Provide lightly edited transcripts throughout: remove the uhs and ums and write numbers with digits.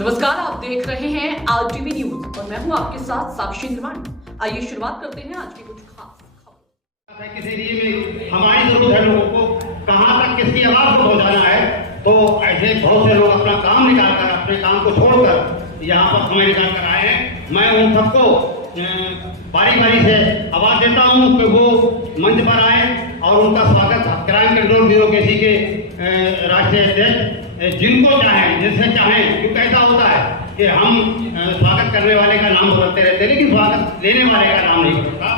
नमस्कार, आप देख रहे हैं RTV न्यूज और मैं हूं आपके साथ साक्षी निर्माण। आइए शुरुआत करते हैं आज की कुछ खास खबरों। किसी एरिया में हमारी जरूरत है, लोगों को कहां तक किसकी आवाज को पहुंचाना है, तो ऐसे बहुत से लोग अपना काम निकालकर, अपने काम को छोड़कर यहाँ पर समय निकाल कर आए हैं। मैं उन सबको बारी बारी से आवाज देता हूँ कि वो मंच पर आए और उनका स्वागत क्राइम कंट्रोल ब्यूरोक्रेसी के राष्ट्रीय अध्यक्ष जिनको चाहें, जिससे चाहें, क्योंकि ऐसा होता है कि हम स्वागत करने वाले का नाम बदलते रहते हैं लेकिन स्वागत लेने वाले का नाम नहीं बदलता।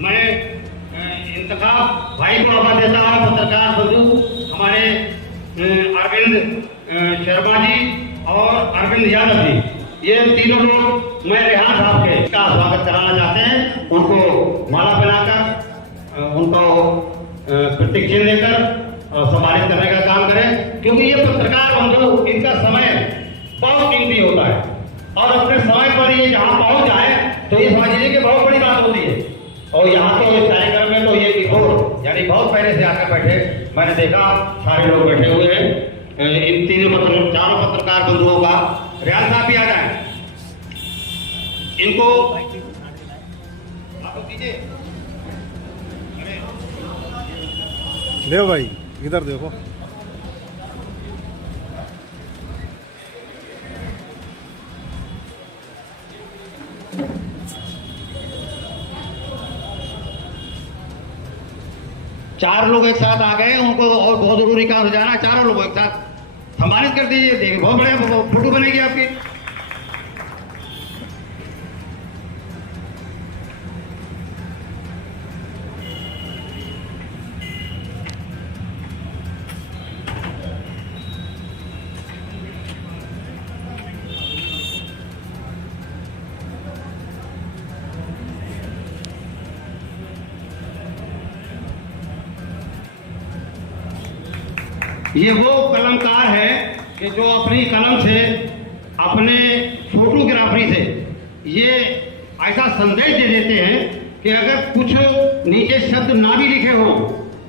मैं इंतखाब भाई को आवाज देता हूँ, पत्रकार बंधु हमारे अरविंद शर्मा जी और अरविंद यादव जी, ये तीनों लोग मैं रेहान साहब के का स्वागत कराना चाहते हैं। उनको माला पहनाकर, उनको प्रतीक चिन्ह देकर सम्मानित करने का काम करें, क्योंकि ये पत्रकार बंधु, इनका समय बहुत कीमती होता है और अपने समय पर ये जहाँ पहुँच जाए तो ये समझिए कि बहुत बड़ी बात होती है। और यहाँ तो इस कार्यक्रम में तो ये बिफोर यानी बहुत पहले से आकर बैठे, मैंने देखा सारे लोग बैठे हुए हैं। इन चारों पत्रकार बंधुओं का रियाज साहब भी आ जाए, इनको दीजिए। ले भाई इधर देखो। चार लोग एक साथ आ गए, उनको और बहुत जरूरी काम हो जाना, चारों लोग एक साथ सम्मानित कर दीजिए। देखिए बहुत बड़े फोटो बनेगी आपकी। ये वो कलमकार है कि जो अपनी कलम से, अपने फोटोग्राफी से ये ऐसा संदेश दे देते हैं कि अगर कुछ नीचे शब्द ना भी लिखे हों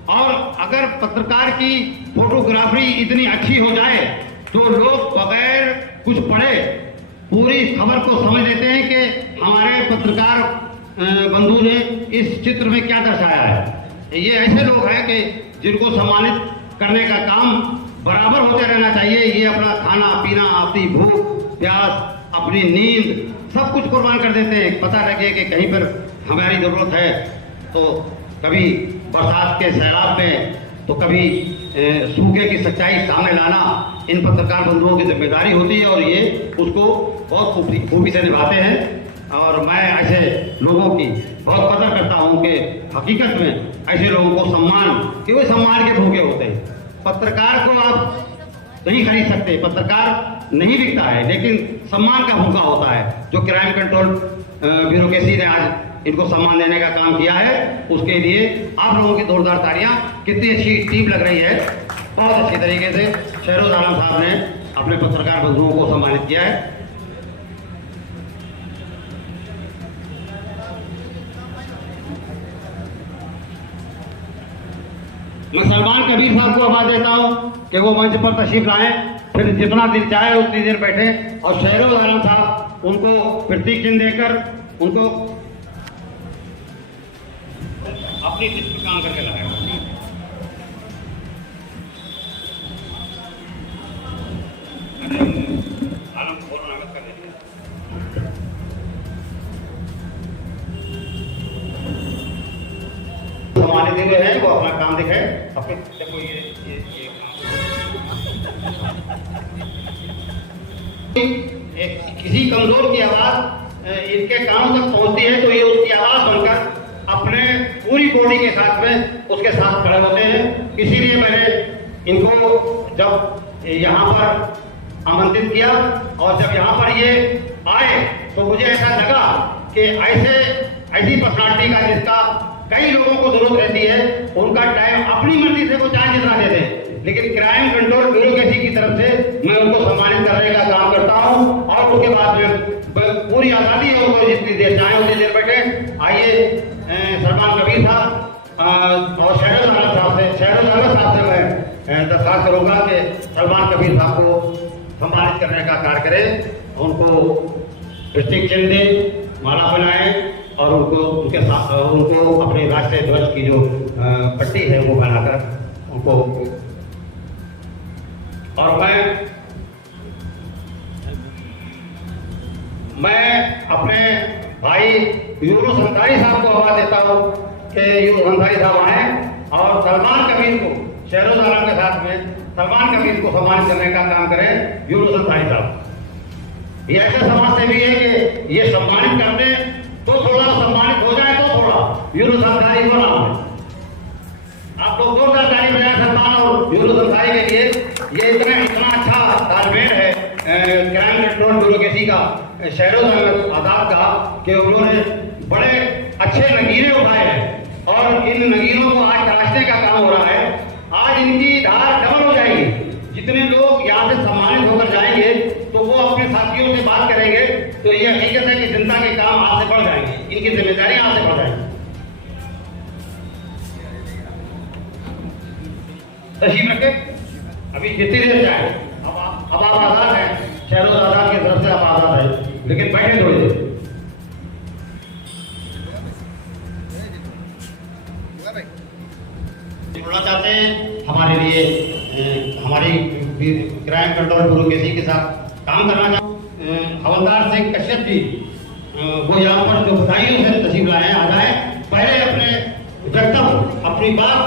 और अगर पत्रकार की फोटोग्राफी इतनी अच्छी हो जाए तो लोग बगैर कुछ पढ़े पूरी खबर को समझ लेते हैं कि हमारे पत्रकार बंधु ने इस चित्र में क्या दर्शाया है। ये ऐसे लोग हैं कि जिनको सम्मानित करने का काम बराबर होते रहना चाहिए। ये अपना खाना पीना, अपनी भूख प्यास, अपनी नींद सब कुछ कुर्बान कर देते हैं। पता लगे कि कहीं पर हमारी जरूरत है तो कभी बरसात के सैलाब में, तो कभी सूखे की सच्चाई सामने लाना इन पत्रकार बंधुओं की जिम्मेदारी होती है और ये उसको बहुत खूबी से निभाते हैं। और मैं ऐसे लोगों की बहुत कदर करता हूँ कि हकीकत में ऐसे लोगों को सम्मान, कि वे सम्मान के भूखे होते हैं। पत्रकार को आप नहीं खरीद सकते, पत्रकार नहीं बिकता है, लेकिन सम्मान का भूखा होता है। जो क्राइम कंट्रोल ब्यूरोक्रेसी ने आज इनको सम्मान देने का काम किया है, उसके लिए आप लोगों की जोरदार तालियां। कितनी अच्छी टीम लग रही है, बहुत अच्छी तरीके से शहरोज आलम साहब ने अपने पत्रकार बंधुओं को सम्मानित किया है। मैं सलमान कबीर साहब को आवाज देता हूं कि वो मंच पर तशरीफ लाएं, फिर जितना देर चाहे उतनी देर बैठे। और शहरोज आलम साहब उनको प्रतीक चिन्ह देकर उनको अपनी चीज पर काम करके लगाए। हमारे दिन है वो अपना काम दिखाए। अपने देखो ये किसी कमजोर की आवाज इनके कानों तक पहुंचती है तो ये उसकी आवाज बनकर अपने पूरी बॉडी के साथ में उसके साथ खड़े होते हैं। इसीलिए मैंने इनको जब यहाँ पर आमंत्रित किया और जब यहाँ पर ये आए तो मुझे ऐसा लगा कि ऐसी पर्सनालिटी का जिसका कई लोगों को जरूरत रहती है, उनका टाइम अपनी मर्जी से वो चाहे जितना दे दें, लेकिन क्राइम कंट्रोल ब्यूरोक्रेसी की तरफ से मैं उनको सम्मानित करने का काम करता हूं। और उसके बाद में पूरी आजादी है, उनको जितनी देर चाहे उतनी देर बैठे। आइए सलमान कबीर साहब और शहरोज आलम साहब से मैं दरखास्त करूंगा कि सलमान कबीर साहब को सम्मानित करने का कार्य करें, उनको डिस्ट्रिक्ट चिन्ह दें, माला बनाएं और उनको अपने राष्ट्रीय ध्वज की जो पट्टी है वो बनाकर उनको। और मैं अपने भाई यूनुस अंसारी साहब को आवाज देता हूँ कि यूनुस अंसारी साहब आए और सलमान कबीर को शहरोज आलम के साथ में सलमान कबीर को सम्मानित करने का काम करें। यूनुस अंसारी साहब ये ऐसे समाज सेवी है कि ये सम्मानित करने तो थोड़ा सम्मानित हो जाए तो थोड़ा यूनुस अंसारी को नाम है। आप लोग जोरदार ताली बजाएं सलमान और यूनुस अंसारी के लिए। ये इतना अच्छा तालमेल है क्राइम कंट्रोल ब्यूरोक्रेसी का शहरोज आजाद का कि उन्होंने बड़े अच्छे नगीरे उठाए हैं और इन नगीरों को आज तराशने का काम हो रहा है। आज इनकी धार डबल हो जाएगी। जितने लोग यहाँ से सम्मानित होकर जाएंगे तो वो अपने साथियों से बात करेंगे तो ये हकीकत है कि जनता के काम हाथ से बढ़ जाएंगे, इनकी जिम्मेदारी हाथ से बढ़ जाएगी। तशीफ रखे, अभी जितनी देर जाए। अब आप आजाद हैं, शहरोज आजाद की तरफ से आप आजाद हैं, लेकिन बैठे थोड़ी देर। बोलना चाहते हैं हमारे लिए हमारी क्राइम कंट्रोल ब्यूरोक्रेसी के साथ काम करना चाहते हवलदार सिंह कश्यप जी वो यहाँ पर जो बधाइयों से तशरीफ लाए हैं, आ जाए। पहले अपने वक्तव्य अपनी बात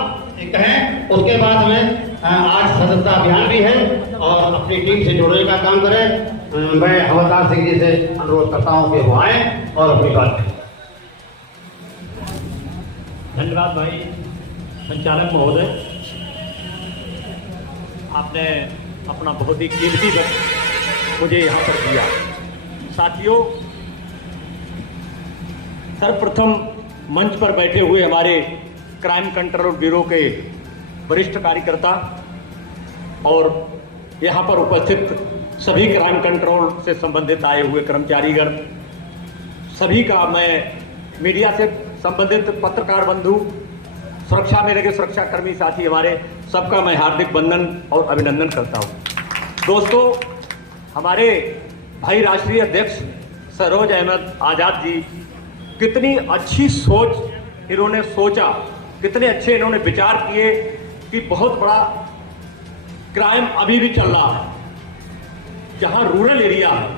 कहें, उसके बाद में आज सदस्यता अभियान भी है और अपनी टीम से जोड़ने का काम करें। मैं हवलदार सिंह जी से अनुरोध करता हूं कि वो आए और अपनी बात करें। धन्यवाद भाई संचालक महोदय, आपने अपना बहुत ही कीमती वक्त मुझे यहाँ पर दिया। साथियों, सर्वप्रथम मंच पर बैठे हुए हमारे क्राइम कंट्रोल ब्यूरो के वरिष्ठ कार्यकर्ता और यहाँ पर उपस्थित सभी क्राइम कंट्रोल से संबंधित आए हुए कर्मचारीगण, सभी का मैं मीडिया से संबंधित पत्रकार बंधु, सुरक्षा में लगे सुरक्षाकर्मी साथी हमारे सबका मैं हार्दिक वंदन और अभिनंदन करता हूँ। दोस्तों, हमारे भाई राष्ट्रीय अध्यक्ष सरोज अहमद आज़ाद जी कितनी अच्छी सोच इन्होंने सोचा, कितने अच्छे इन्होंने विचार किए कि बहुत बड़ा क्राइम अभी भी चल रहा है। जहां रूरल एरिया है,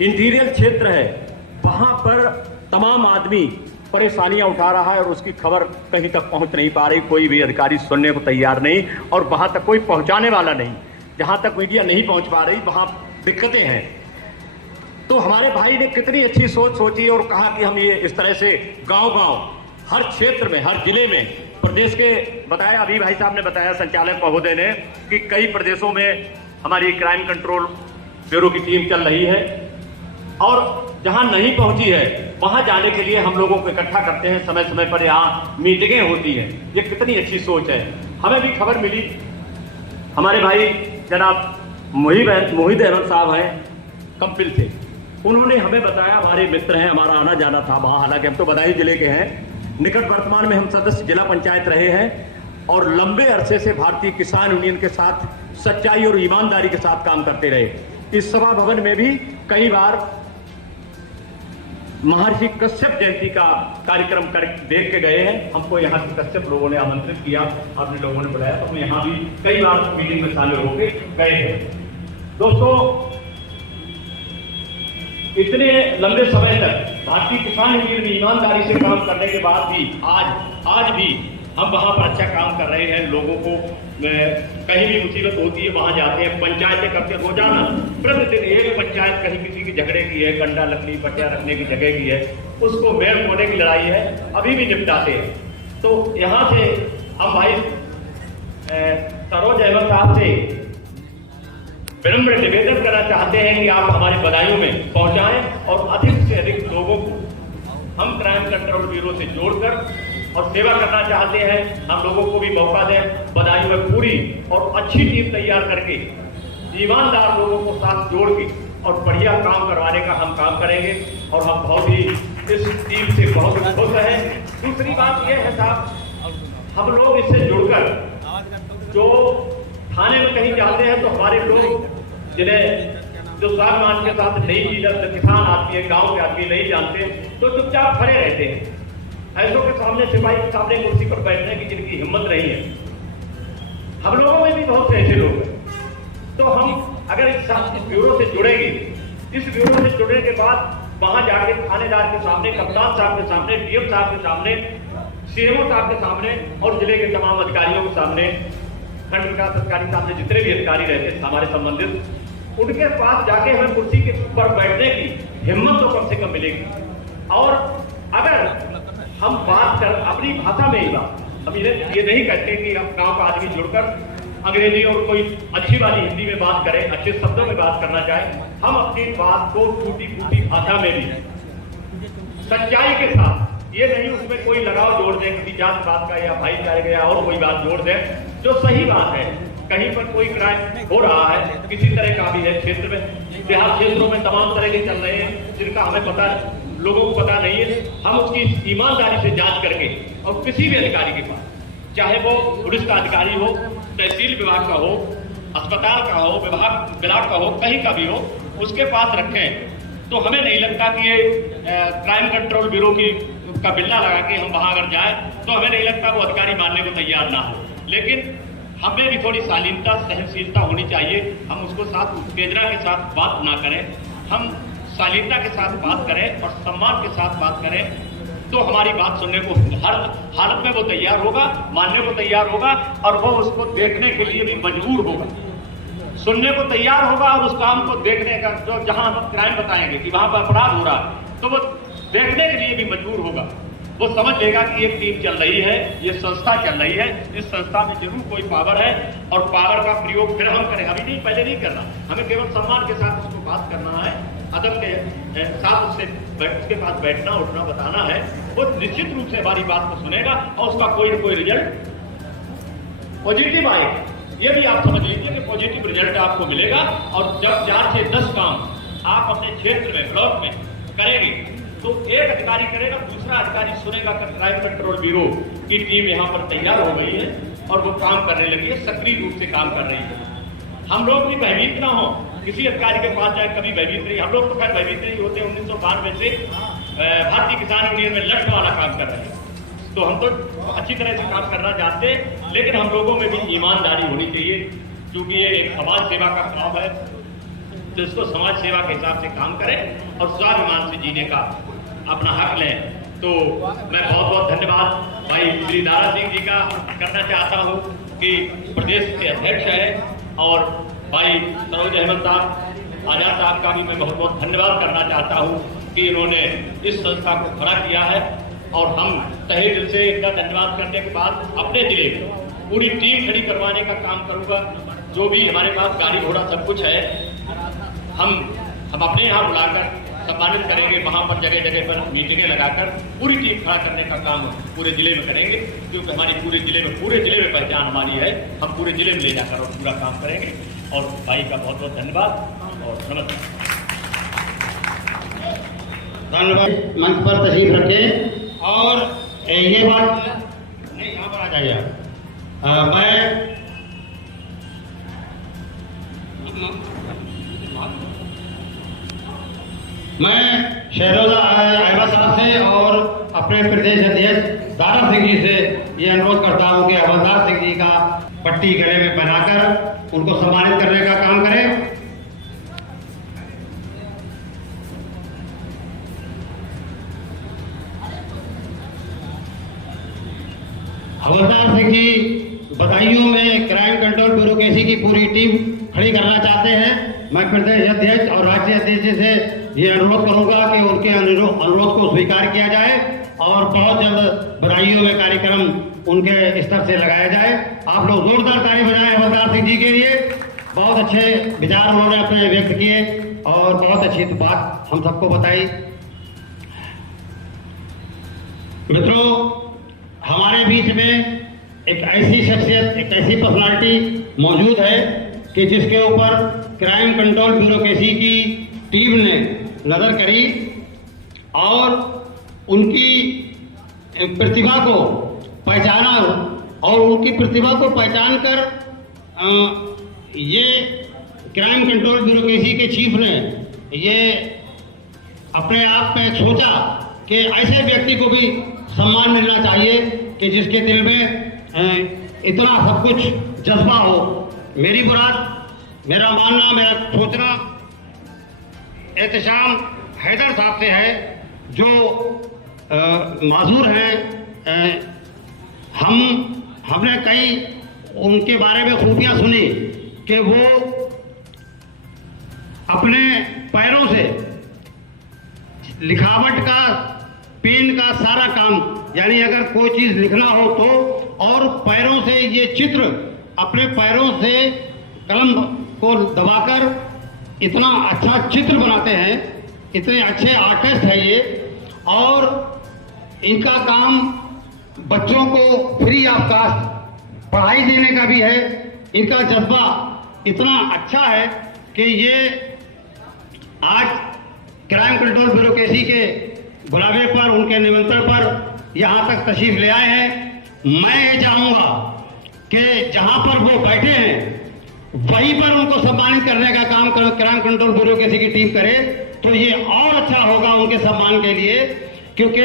इंटीरियर क्षेत्र है, वहां पर तमाम आदमी परेशानियां उठा रहा है और उसकी खबर कहीं तक पहुंच नहीं पा रही। कोई भी अधिकारी सुनने को तैयार नहीं और वहां तक कोई पहुंचाने वाला नहीं। जहां तक मीडिया नहीं पहुंच पा रही वहां दिक्कतें हैं। तो हमारे भाई ने कितनी अच्छी सोच सोची और कहा कि हम ये इस तरह से गांव-गांव, हर क्षेत्र में, हर जिले में, प्रदेश के बताया, अभी भाई साहब ने बताया संचालक महोदय ने कि कई प्रदेशों में हमारी क्राइम कंट्रोल ब्यूरो की टीम चल रही है और जहां नहीं पहुंची है वहां जाने के लिए हम लोगों को इकट्ठा करते हैं। समय समय पर यहाँ मीटिंगें होती हैं। ये कितनी अच्छी सोच है। हमें भी खबर मिली, हमारे भाई जनाब मोहित अहमद साहब हैं कंपिल से, उन्होंने हमें बताया, हमारे मित्र हैं, हमारा आना जाना था वहाँ, हालांकि हम तो बदायूं जिले के हैं, निकट वर्तमान में हम सदस्य जिला पंचायत रहे हैं और लंबे अरसे से भारतीय किसान यूनियन के साथ सच्चाई और ईमानदारी के साथ काम करते रहे। इस सभा भवन में भी कई बार महर्षि कश्यप जयंती का कार्यक्रम देख के गए हैं। हमको यहाँ से कश्यप लोगों ने आमंत्रित किया, आपने लोगों ने बुलाया, तो हम यहाँ भी कई बार मीटिंग में शामिल होकर गए हैं। दोस्तों, इतने लंबे समय तक भारतीय किसान यूनियन में ईमानदारी से काम करने के बाद भी आज भी हम वहाँ पर अच्छा काम कर रहे हैं। लोगों को कहीं भी मुसीबत होती है वहाँ जाते हैं, पंचायतें करते हैं। रोजाना प्रतिदिन एक पंचायत कहीं किसी की झगड़े की है, कंडा लकड़ी पटिया रखने की जगह की है, उसको मेल होने की लड़ाई है, अभी भी निपटाते हैं। तो यहाँ से हम भाई सरोज अहमद साहब से विनम्र निवेदन करना चाहते हैं कि आप हमारी बदायूं में पहुंचाएं और अधिक से अधिक लोगों को हम क्राइम कंट्रोल ब्यूरो से जोड़कर और सेवा करना चाहते हैं। हम लोगों को भी मौका दें, बदायूं में पूरी और अच्छी टीम तैयार करके ईमानदार लोगों को साथ जोड़ के और बढ़िया काम करवाने का हम काम करेंगे और हम बहुत ही इस टीम से बहुत खुश हैं। दूसरी बात यह है साहब, हम लोग इससे जुड़कर जो थाने में कहीं जाते हैं तो हमारे लोग जिन्हें जो स्वाभिमान के साथ नहीं जी किसान आदमी है, गांव के आदमी नहीं जानते, तो चुपचाप खड़े रहते हैं। ऐसों के सामने, सिपाही के सामने कुर्सी पर बैठने की जिनकी हिम्मत नहीं है। हम लोगों में भी बहुत से ऐसे लोग हैं। तो हम अगर इस ब्यूरो से जुड़ेंगे, इस ब्यूरो से जुड़ने के बाद वहां जाके थानेदार के सामने, कप्तान साहब के सामने, डीएम साहब के सामने, सीएमओ साहब के सामने और जिले के तमाम अधिकारियों के सामने, खंड विकास अधिकारी सामने, जितने भी अधिकारी रहते हैं हमारे संबंधित, उनके पास जाके हमें कुर्सी के ऊपर बैठने की हिम्मत तो कम से कम मिलेगी। और अगर हम बात कर अपनी भाषा में ही बात, हम ये नहीं कहते कि हम गांव का आदमी जुड़कर अंग्रेजी और कोई अच्छी वाली हिंदी में बात करें, अच्छे शब्दों में बात करना चाहे। हम अपनी बात को टूटी फूटी भाषा में भी सच्चाई के साथ, ये नहीं उसमें कोई लगाव जोड़ दें किसी जात बात का या भाईचारे का या और कोई बात जोड़ दें, जो सही बात है। कहीं पर कोई क्राइम हो रहा है, किसी तरह का भी है क्षेत्र में, देहात क्षेत्रों में तमाम तरह के चल रहे हैं जिनका हमें पता, लोगों को पता नहीं है। हम उसकी ईमानदारी से जांच करके और किसी भी अधिकारी के पास, चाहे वो पुलिस का अधिकारी हो, तहसील विभाग का हो, अस्पताल का हो, विभाग का हो, कहीं का भी हो, उसके पास रखें। तो हमें नहीं लगता कि ये क्राइम कंट्रोल ब्यूरो का बिल्ला लगा के हम वहां अगर जाए तो हमें नहीं लगता वो अधिकारी मानने को तैयार ना हो। लेकिन हमें भी थोड़ी शालीनता, सहनशीलता होनी चाहिए। हम उसको साथ उत्तेजना के साथ बात ना करें, हम शालीनता के साथ बात करें और सम्मान के साथ बात करें, तो हमारी बात सुनने को हर हालत में वो तैयार होगा, मानने को तैयार होगा और वो उसको देखने के लिए भी मजबूर होगा, सुनने को तैयार होगा और उस काम को देखने का, जो जहां हम क्राइम बताएंगे कि वहां पर अपराध हो रहा है, तो वो देखने के लिए भी मजबूर होगा। वो समझ लेगा कि एक टीम चल रही है, ये संस्था चल रही है, इस संस्था में जरूर कोई पावर है और पावर का प्रयोग फिर हम करें। अभी नहीं, पहले नहीं करना, हमें केवल सम्मान के साथ उसको बात करना है, अदब के साथ उसके पास बैठना उठना बताना है। वो निश्चित रूप से हमारी बात को सुनेगा और उसका कोई न कोई रिजल्ट पॉजिटिव आएगा। ये भी आप समझ लीजिए कि पॉजिटिव रिजल्ट आपको मिलेगा। और जब 4 से 10 काम आप अपने क्षेत्र में, ब्लॉक में करेंगे, तो एक अधिकारी करेगा, दूसरा अधिकारी सुनेगा कि क्राइम कंट्रोल ब्यूरो की टीम यहाँ पर तैयार हो गई है और वो काम करने लगी है, सक्रिय रूप से काम कर रही है। हम लोग भी भयभीत ना हो, किसी अधिकारी के पास जाए कभी भयभीत नहीं। हम लोग तो खैर भयभीत नहीं होते, 1992 से भारतीय किसान यूनियन में लठ वाला काम कर रहे हैं, तो हम तो अच्छी तरह से काम करना चाहते हैं। लेकिन हम लोगों में भी ईमानदारी होनी चाहिए, क्योंकि ये एक समाज सेवा का काम है, तो इसको समाज सेवा के हिसाब से काम करें और स्वाभिमान से जीने का अपना हक लें। तो मैं बहुत बहुत धन्यवाद भाई श्री दारा सिंह जी का करना चाहता हूँ कि प्रदेश के अध्यक्ष है, और भाई सरोज अहमद साहब, आजाद साहब का भी मैं बहुत बहुत धन्यवाद करना चाहता हूँ कि इन्होंने इस संस्था को खड़ा किया है। और हम तहे दिल से इनका धन्यवाद करने के बाद अपने जिले में पूरी टीम खड़ी करवाने का काम करूँगा। जो भी हमारे पास गाड़ी घोड़ा सब कुछ है, हम अपने यहाँ बुलाकर सम्मानित करेंगे, वहाँ पर जगह जगह पर मीटिंगें लगाकर पूरी टीम खड़ा करने का काम पूरे जिले में करेंगे, क्योंकि हमारी पूरे जिले में पहचान हमारी है। हम पूरे जिले में ले जाकर और पूरा काम करेंगे। और भाई का बहुत बहुत धन्यवाद और नमस्कार। धन्यवाद। मंच पर तशरीफ रखें और ये बात नहीं, यहाँ पर आ जाइए। मैं शहरोजा अहमद साहब से और अपने प्रदेश अध्यक्ष दारा सिंह जी से ये अनुरोध करता हूँ कि हवलदार सिंह जी का पट्टी गले में पहनाकर उनको सम्मानित करने का काम करें। हवलदार सिंह जी बदायूं में क्राइम कंट्रोल ब्यूरोक्रेसी की पूरी टीम खड़ी करना चाहते हैं। मैं प्रदेश अध्यक्ष और राष्ट्रीय अध्यक्ष से ये अनुरोध करूंगा कि उनके अनुरोध को स्वीकार किया जाए और बहुत जल्द बदायूं में कार्यक्रम उनके स्तर से लगाया जाए। आप लोग जोरदार ताली बजाएं हवलदार सिंह जी के लिए। बहुत अच्छे विचार उन्होंने अपने व्यक्त किए और बहुत अच्छी बात हम सबको बताई। मित्रों, हमारे बीच में एक ऐसी शख्सियत, एक ऐसी पर्सनालिटी मौजूद है कि जिसके ऊपर क्राइम कंट्रोल ब्यूरोक्रेसी की टीम ने नजर करी और उनकी प्रतिभा को पहचाना और उनकी प्रतिभा को पहचान कर ये क्राइम कंट्रोल ब्यूरोक्रेसी के चीफ ने ये अपने आप में सोचा कि ऐसे व्यक्ति को भी सम्मान मिलना चाहिए कि जिसके दिल में इतना सब कुछ जज्बा हो। मेरी मुराद, मेरा मानना, मेरा सोचना एहतशाम हैदर साहब से है, जो माजूर हैं। हमने कई उनके बारे में खूबियां सुनी कि वो अपने पैरों से लिखावट का, पेन का सारा काम, यानी अगर कोई चीज लिखना हो तो, और पैरों से ये चित्र, अपने पैरों से कलम को दबाकर इतना अच्छा चित्र बनाते हैं, इतने अच्छे आर्टिस्ट है ये। और इनका काम बच्चों को फ्री ऑफ कास्ट पढ़ाई देने का भी है। इनका जज्बा इतना अच्छा है कि ये आज क्राइम कंट्रोल ब्यूरोक्रेसी के बुलावे पर, उनके निमंत्रण पर यहां तक तशरीफ ले आए हैं। मैं ये चाहूंगा कि जहां पर वो बैठे हैं वहीं पर उनको सम्मानित करने का काम क्राइम कंट्रोल ब्यूरोक्रेसी की टीम करे तो ये और अच्छा होगा उनके सम्मान के लिए, क्योंकि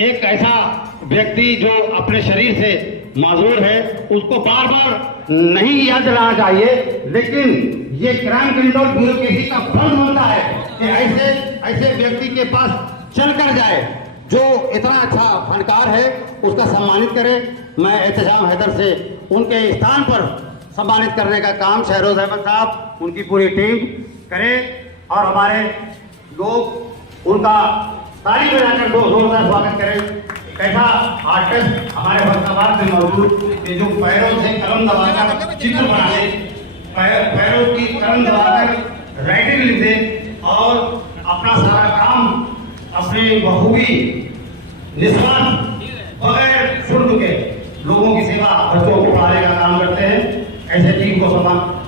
एक ऐसा व्यक्ति जो अपने शरीर से माजूर है उसको बार बार नहीं याद दिलाना चाहिए, लेकिन ये क्राइम कंट्रोल ब्यूरोक्रेसी का फर्ज बनता है कि ऐसे व्यक्ति के पास चल कर जाए जो इतना अच्छा फनकार है, उसका सम्मानित करे। मैं एहतशाम हैदर से उनके स्थान पर सम्मानित करने का काम शहरोज अहमद साहब, उनकी पूरी टीम करे और हमारे लोग उनका ताली बजाकर जोरदार स्वागत करें। कैसा आर्टिस्ट हमारे फैसलाबाद में मौजूद, ये जो पैरों से कलम दबाकर चित्र बनाने, पैरों की कलम दबाकर राइटिंग लिखते और अपना सारा काम अपने बखूबी निस्वार्थ बगैर शुल्क के लोगों की सेवा, बच्चों को पढ़ाने का काम करते हैं। ऐसे टीम को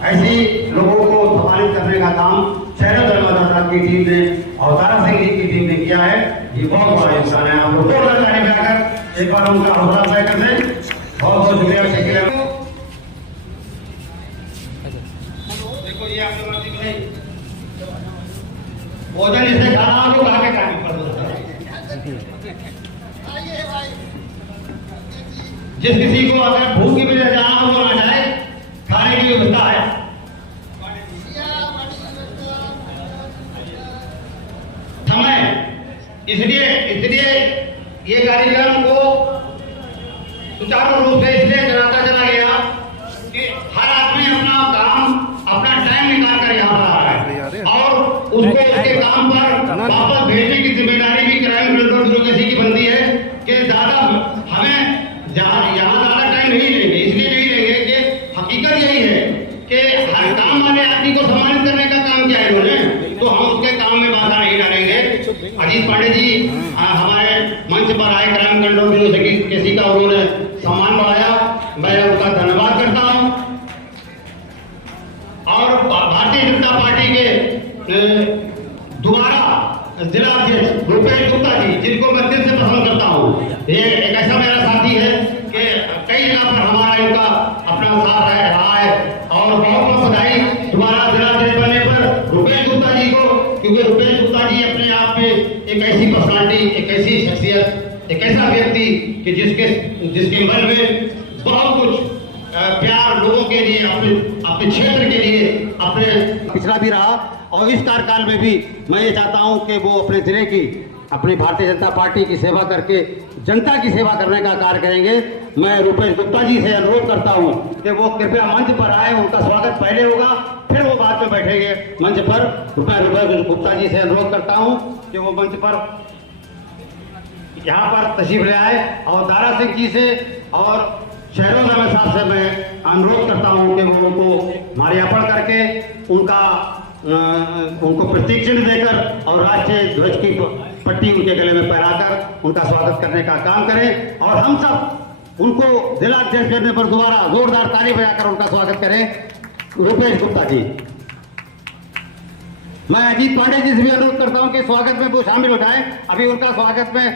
ऐसे लोगों को सम्मानित करने का काम शहरोज अहमद साहब की टीम ने और तारा सिंह जी की टीम ने किया है। ये बहुत बड़ा इंसान है। आप लोग एक बार उनका हौसला अफजाई कर दें। बहुत बहुत शुक्रिया। देखो ये आपकी मर्जी की नहीं, भोजन इसे खाना लोग आगे टाइम पर होता है। जिस किसी को अगर भूख की वजह जाना हो तो ना जाए, खाने की व्यवस्था है। समय इसलिए ये कार्यक्रम को सुचारू रूप से इसलिए चलाता चला गया कि हर आदमी अपना काम, अपना टाइम निकाल कर यहाँ पर आ रहा है और उसको उसके काम पर वापस भेजने की जिम्मेदारी भी क्राइम कंट्रोल ब्यूरोक्रेसी की बनती है कि ज्यादा हमें यहाँ ज्यादा टाइम नहीं लेंगे। इसलिए नहीं लेंगे कि हकीकत यही है कि हर काम वाले आदमी को सम्मानित करने का काम किया है इन्होंने, तो हम उसके काम में बाधा नहीं डालेंगे। अजीत पांडे जी हमारे मंच पर आए, क्राइम कंट्रोल ब्यूरोक्रेसी का उन्होंने सम्मान बढ़ाया, मैं उनका धन्यवाद करता हूं। और भारतीय जनता पार्टी के दोबारा जिला अध्यक्ष रुपेश गुप्ता जी, जिनको मैं दिल से पसंद करता हूं, ये एक ऐसा मेरा साथी है कि कई जगह पर हमारा इनका अपना साथ रहा है और बहुत बहुत बधाई दोबारा जिला अध्यक्ष बनने पर रुपेश गुप्ता जी को, क्योंकि रुपेश गुप्ता जी अपने आप में एक ऐसी पर्सनालिटी, एक ऐसी शख्सियत, एक ऐसा व्यक्ति कि जिसके मन में बहुत कुछ प्यार लोगों के लिए, अपने क्षेत्र के लिए, अपने पिछड़ा भी रहा और इस कार्यकाल में भी मैं ये चाहता हूं कि वो अपने जिले की, अपनी भारतीय जनता पार्टी की सेवा करके जनता की सेवा करने का कार्य करेंगे। मैं रुपेश गुप्ता जी से अनुरोध करता हूं कि वो कृपया मंच पर आए। उनका स्वागत पहले होगा, फिर वो बाद में बैठेंगे मंच पर। रुपेश गुप्ता जी से अनुरोध करता हूं कि वो मंच पर यहाँ पर तशरीफ ले आए और दारा सिंह जी से और शहरोज अहमद साहब से मैं अनुरोध करता हूं कि वो उनको माल्यार्पण करके उनको प्रतीक चिन्ह देकर और राष्ट्रीय ध्वज की पट्टी उनके गले में पहनाकर उनका स्वागत करने का काम करें और हम सब उनको जिला अध्यक्ष करने पर दोबारा जोरदार ताली बजाकर उनका स्वागत करें। रुपेश गुप्ता जी, मैं अजीत पांडे जी से भी अनुरोध करता हूं कि स्वागत में वो शामिल हो जाएं। अभी उनका स्वागत मैं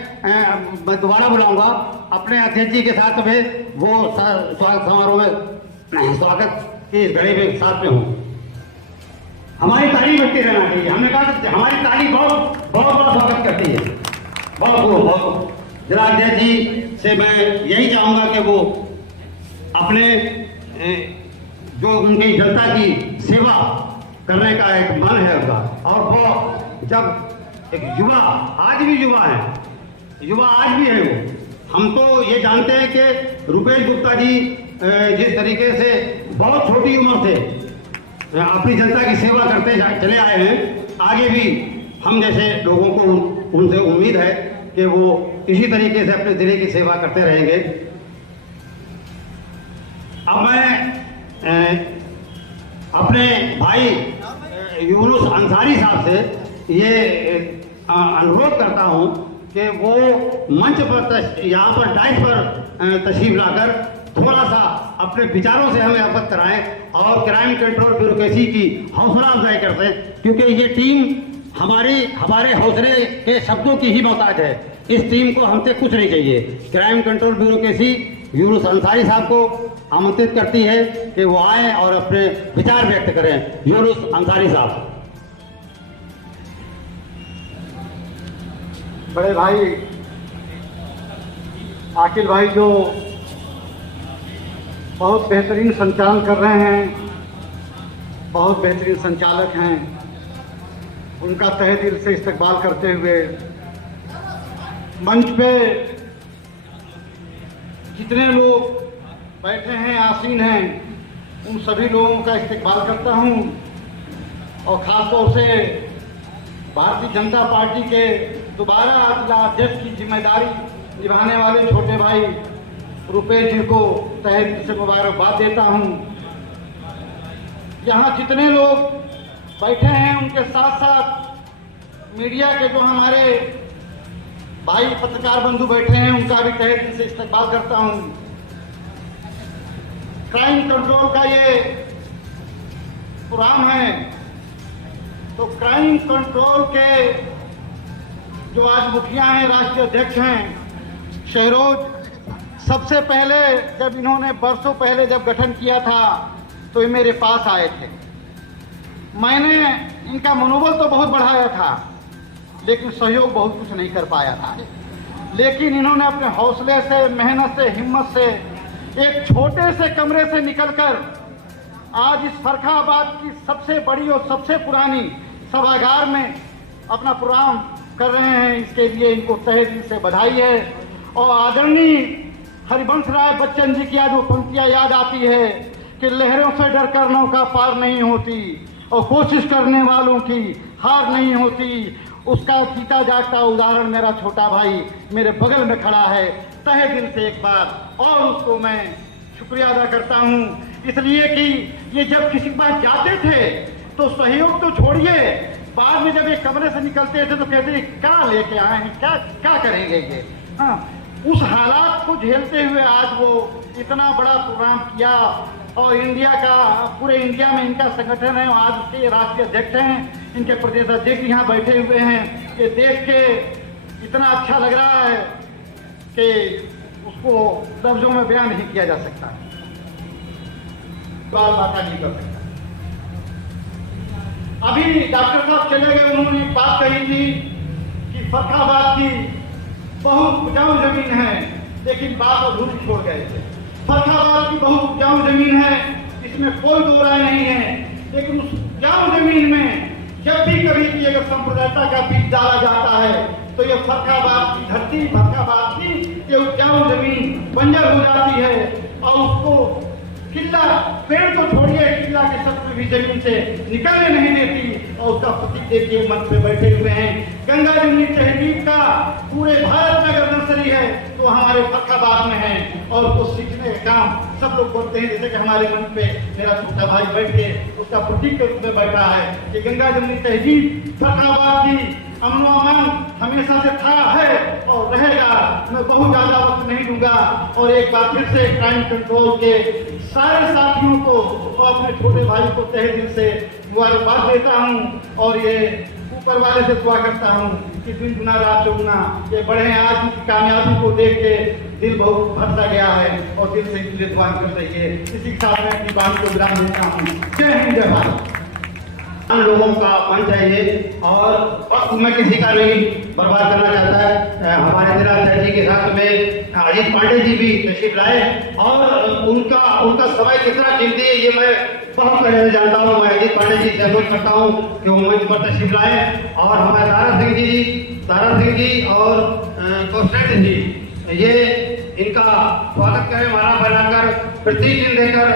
दोबारा बुलाऊंगा अपने अध्यक्ष जी के साथ में, वो स्वागत समारोह में स्वागत की इस घड़ी में साथ में हूं। हमारी ताली बजती रहना चाहिए। हमने कहा कि हमारी ताली बहुत बहुत बड़ा स्वागत करती है, बहुत। जरा अध्यक्ष जी से मैं यही चाहूँगा कि वो अपने जो उनकी जनता की सेवा करने का एक मन है उनका, और वो जब एक युवा, आज भी युवा है, युवा आज भी है वो। हम तो ये जानते हैं कि रुपेश गुप्ता जी जिस तरीके से बहुत छोटी उम्र से अपनी जनता की सेवा करते चले आए हैं, आगे भी हम जैसे लोगों को उनसे उम्मीद है कि वो इसी तरीके से अपने जिले की सेवा करते रहेंगे। अब मैं अपने भाई यूनुस अंसारी साहब से ये अनुरोध करता हूं कि वो मंच पर यहाँ पर डाइस पर तशरीफ लाकर थोड़ा सा अपने विचारों से हमें अवगत कराएं और क्राइम कंट्रोल ब्यूरोक्रेसी की हौसला अफजाई करते हैं, क्योंकि ये टीम हमारे हौसले के शब्दों की ही मोहताज है। इस टीम को हमसे कुछ नहीं चाहिए। Crime control bureaucracy Yunus Ansari साहब को आमंत्रित करती है कि वो आए और अपने विचार व्यक्त करें। यूनुस अंसारी साहब। बड़े भाई आकिल भाई जो बहुत बेहतरीन संचालन कर रहे हैं, बहुत बेहतरीन संचालक हैं, उनका तहे दिल से इस्तकबाल करते हुए मंच पे जितने लोग बैठे हैं, आसीन हैं, उन सभी लोगों का इस्तकबाल करता हूं, और ख़ास तौर से भारतीय जनता पार्टी के दोबारा जिला अध्यक्ष की जिम्मेदारी निभाने वाले छोटे भाई रुपेश जी को तहे दिल से मुबारकबाद देता हूं। यहाँ जितने लोग बैठे हैं उनके साथ साथ मीडिया के जो हमारे भाई पत्रकार बंधु बैठे हैं उनका भी तहे दिल से इस्तकबाल करता हूं। क्राइम कंट्रोल का ये प्रोग्राम है, तो क्राइम कंट्रोल के जो आज मुखिया हैं, राष्ट्रीय अध्यक्ष हैं शहरोज, सबसे पहले जब इन्होंने बरसों पहले जब गठन किया था तो ये मेरे पास आए थे। मैंने इनका मनोबल तो बहुत बढ़ाया था, लेकिन सहयोग बहुत कुछ नहीं कर पाया था। लेकिन इन्होंने अपने हौसले से, मेहनत से, हिम्मत से एक छोटे से कमरे से निकलकर आज इस फर्रुखाबाद की सबसे बड़ी और सबसे पुरानी सभागार में अपना प्रोग्राम कर रहे हैं। इसके लिए इनको तहे दिल से बधाई है। और आदरणीय हरिवंश राय बच्चन जी की आज वो पंक्तियां याद आती है कि लहरों से डरकर नौका पार नहीं होती और कोशिश करने वालों की हार नहीं होती। उसका जीता जागता उदाहरण मेरा छोटा भाई मेरे बगल में खड़ा है। तहे दिल से एक बार और उसको मैं शुक्रिया अदा करता हूं, इसलिए कि ये जब किसी के पास जाते थे तो सहयोग तो छोड़िए, बाद में जब एक कमरे से निकलते थे तो कहते क्या लेके आए हैं, क्या करेंगे ये। हाँ, उस हालात को झेलते हुए आज वो इतना बड़ा प्रोग्राम किया, और इंडिया का, पूरे इंडिया में इनका संगठन है। आज उसके राष्ट्रीय अध्यक्ष हैं, इनके प्रदेश अध्यक्ष यहाँ बैठे हुए हैं। ये देख के इतना अच्छा लग रहा है कि उसको लफ्जों में बयान नहीं किया जा सकता, बाल बात नहीं कर सकता। अभी डॉक्टर साहब चले गए, उन्होंने एक बात कही थी कि फर्रुखाबाद की बहुत उपजाऊ जमीन है, लेकिन बात अधूरी छोड़ गए थे। फर्रुखाबाद की बहुत उपजाऊ जमीन है, इसमें कोई दो राय नहीं है, लेकिन उस उपजाऊ जमीन में जब भी कभी भी अगर सांप्रदायिकता का बीज डाला जाता है तो ये फर्रुखाबाद की धरती, फर्रुखाबाद की ये उपजाऊ जमीन बंजर हो जाती है, और उसको किला, पेड़ को छोड़िए, किला के शत्रु भी जमीन से निकलने नहीं देती। और उसका प्रतीक देखिए मंच पे बैठे हुए हैं। गंगा जमुनी तहजीब का पूरे भारत में अगर नर्सरी है तो हमारे फर्रुखाबाद में है, और उसको सीखने का काम सब लोग करते हैं। जैसे कि हमारे मंच पे मेरा छोटा भाई बैठ के उसका प्रतीक के रूप में बैठा है कि गंगा जमुनी तहजीब फर्रुखाबाद की अमनो अमान हमेशा से था, है और रहेगा। मैं बहुत ज्यादा वक्त नहीं दूंगा, और एक बार फिर से क्राइम कंट्रोल के सारे साथियों को और अपने छोटे भाई को तहे दिल से मुबारकबाद देता हूं, और ये ऊपर वाले से दुआ करता हूं कि दिन गुना रात चौगुना ये बढ़े। आज उनकी कामयाबी को देख के दिल बहुत भरता गया है, और दिल से इनके दुआ कर रही है। इसी के साथ मैं अपनी बात को विराम देता हूँ। जय हिंद, जय भारत। लोगों का मंच है ये, और वक्त में किसी का नहीं बर्बाद करना चाहता है। हमारे जिलाध्यक्ष जी के साथ में अजीत पांडे जी भी तशरीफ लाए, और उनका समय कितना कीमती है ये मैं बहुत पहले से जानता हूँ। मैं अजीत पांडे जी से अनुरोध करता हूँ कि वो मंच पर तशरीफ लाए, और हमारे दारा सिंह जी और कौशल जी, ये इनका स्वागत करें माला बनाकर, प्रतीक चिन्ह देकर